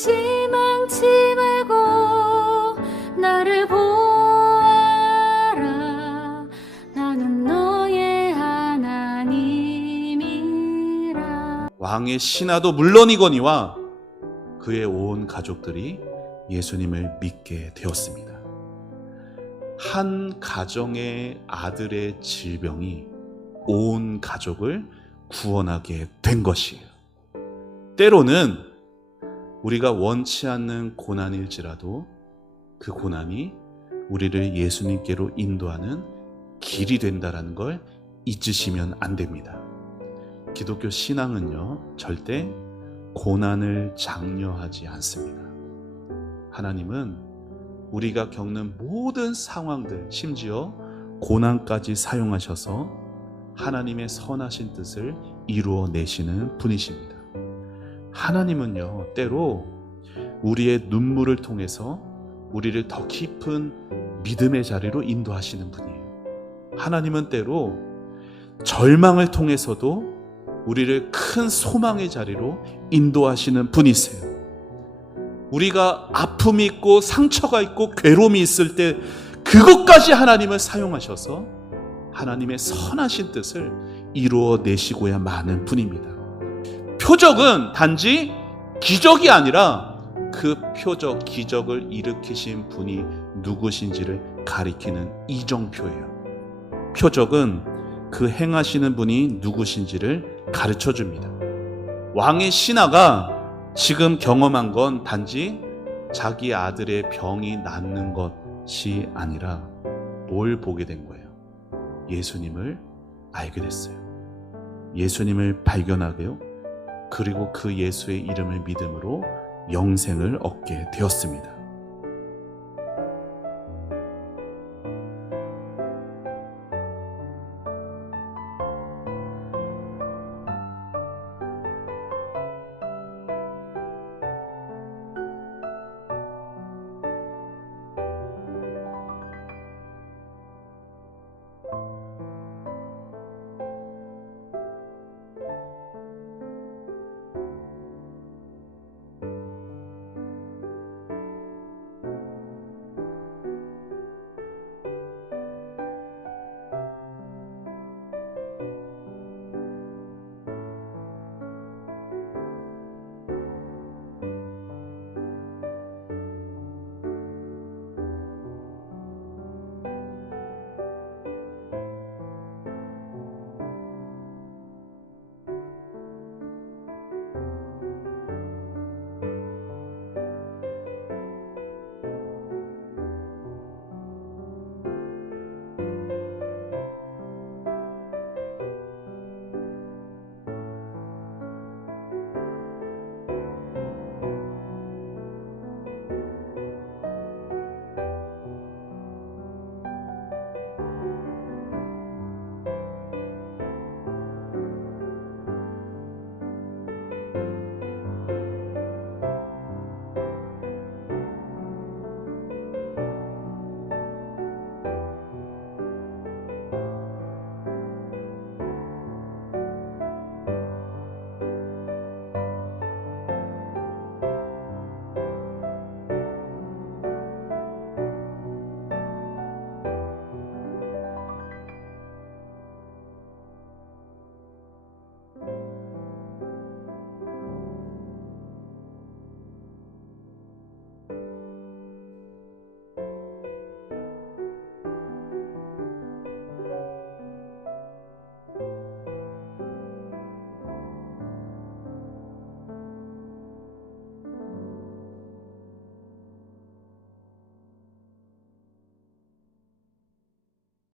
지망치 말고 나를 보아라 나는 너의 하나님이라 왕의 신하도 물론이거니와 그의 온 가족들이 예수님을 믿게 되었습니다. 한 가정의 아들의 질병이 온 가족을 구원하게 된 것이에요. 때로는 우리가 원치 않는 고난일지라도 그 고난이 우리를 예수님께로 인도하는 길이 된다라는 걸 잊으시면 안 됩니다. 기독교 신앙은요, 절대 고난을 장려하지 않습니다. 하나님은 우리가 겪는 모든 상황들, 심지어 고난까지 사용하셔서 하나님의 선하신 뜻을 이루어 내시는 분이십니다. 하나님은요, 때로 우리의 눈물을 통해서 우리를 더 깊은 믿음의 자리로 인도하시는 분이에요. 하나님은 때로 절망을 통해서도 우리를 큰 소망의 자리로 인도하시는 분이세요. 우리가 아픔이 있고 상처가 있고 괴로움이 있을 때 그것까지 하나님을 사용하셔서 하나님의 선하신 뜻을 이루어 내시고야 마는 분입니다. 표적은 단지 기적이 아니라 그 표적, 기적을 일으키신 분이 누구신지를 가리키는 이정표예요. 표적은 그 행하시는 분이 누구신지를 가르쳐 줍니다. 왕의 신하가 지금 경험한 건 단지 자기 아들의 병이 낫는 것이 아니라 뭘 보게 된 거예요? 예수님을 알게 됐어요. 예수님을 발견하고요. 그리고 그 예수의 이름을 믿음으로 영생을 얻게 되었습니다.